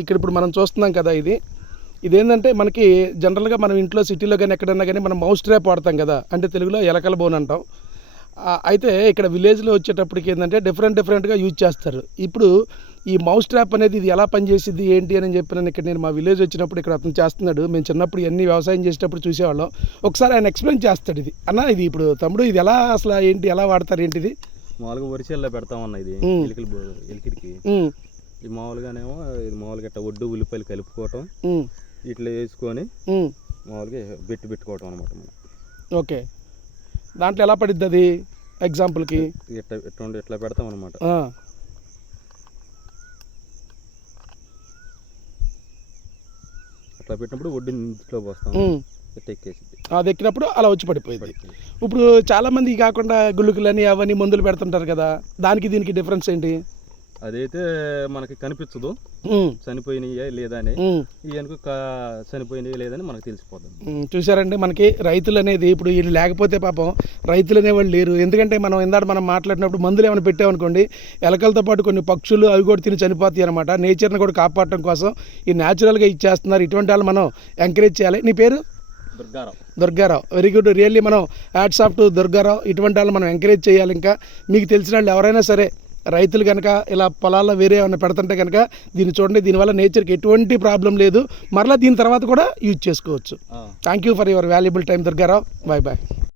ఇక్కడ ఇప్పుడు మనం చూస్తున్నాం కదా ఇది. ఇదేంటంటే మనకి జనరల్గా మనం ఇంట్లో సిటీలో కానీ ఎక్కడన్నా కానీ మనం మౌస్ ట్రాప్ వాడతాం కదా. అంటే తెలుగులో ఎలకల బోన్ అంటాం. అయితే ఇక్కడ విలేజ్లో వచ్చేటప్పటికి ఏంటంటే డిఫరెంట్ డిఫరెంట్గా యూజ్ చేస్తారు. ఇప్పుడు ఈ మౌస్ ట్రాప్ అనేది ఇది ఎలా పనిచేసిద్ది ఏంటి అని చెప్పి నేను ఇక్కడ నేను మా విలేజ్ వచ్చినప్పుడు ఇక్కడ అతను చేస్తున్నాడు. మేము చిన్నప్పుడు ఇవన్నీ వ్యవసాయం చేసేటప్పుడు చూసేవాళ్ళం. ఒకసారి ఆయన ఎక్స్ప్లెయిన్ చేస్తాడు ఇది. అన్న ఇది ఇప్పుడు తమ్ముడు ఇది ఎలా అసలు ఏంటి ఎలా వాడతారు ఏంటిది? మామూలుగా వరిచేల్లో పెడతామన్న ఇది. ఇది మామూలుగానేమో ఇది మామూలుగా ఇట్లా ఒడ్డు ఉల్లిపాయలు కలుపుకోవటం ఇట్లా వేసుకొని. మామూలుగా బెట్టు పెట్టుకోవటం అనమాట మనం. ఓకే. దాంట్లో ఎలా పడిద్ది అది ఎగ్జాంపుల్కి ఇట్లా ఇట్లా ఉండి ఇట్లా పెడతాం అనమాట అట్లా పెట్టినప్పుడు ఒడ్డు ఇంట్లో పోస్తాం. ఉమ్. ఇట్లా ఎక్కేసింది అది ఎక్కినప్పుడు అలా వచ్చి పడిపోయింది ఇప్పుడు చాలా మంది ఇవి కాకుండా గుళ్ళుకులని అవన్నీ మందులు పెడుతుంటారు కదా దానికి దీనికి డిఫరెన్స్ ఏంటి? అదైతే మనకి కనిపించదు. చనిపోయినాయా లేదా అని. ఉమ్, ఈ అనుకు చనిపోయినాయా లేదని మనకు తెలిసిపోతుంది. చూసారండి మనకి రైతులు అనేది ఇప్పుడు వీళ్ళు లేకపోతే పాపం రైతులు అనేవాళ్ళు లేరు. ఎందుకంటే మనం ఇందాక మనం మాట్లాడినప్పుడు మందులు ఏమైనా పెట్టామనుకోండి ఎలకలతో పాటు కొన్ని పక్షులు అవి కూడా తిని చనిపోతాయి అనమాట నేచర్ని కూడా కాపాడటం కోసం ఈ న్యాచురల్గా ఇచ్చేస్తున్నారు. ఇటువంటి వాళ్ళు మనం ఎంకరేజ్ చేయాలి. నీ పేరు? Durgarao. Durgarao. Very good really మనం హ్యాట్స్ ఆఫ్ టు దుర్గారావు. ఇటువంటి వాళ్ళు మనం ఎంకరేజ్ చేయాలి ఇంకా. మీకు తెలిసిన వాళ్ళు ఎవరైనా సరే రైతులు కనుక ఇలా పొలాల్లో వేరే ఏమైనా పెడుతుంటే కనుక దీన్ని చూడండి దీనివల్ల నేచర్కి ఎటువంటి ప్రాబ్లం లేదు. మరలా దీని తర్వాత కూడా యూజ్ చేసుకోవచ్చు. Thank you for your valuable time Durgarao bye bye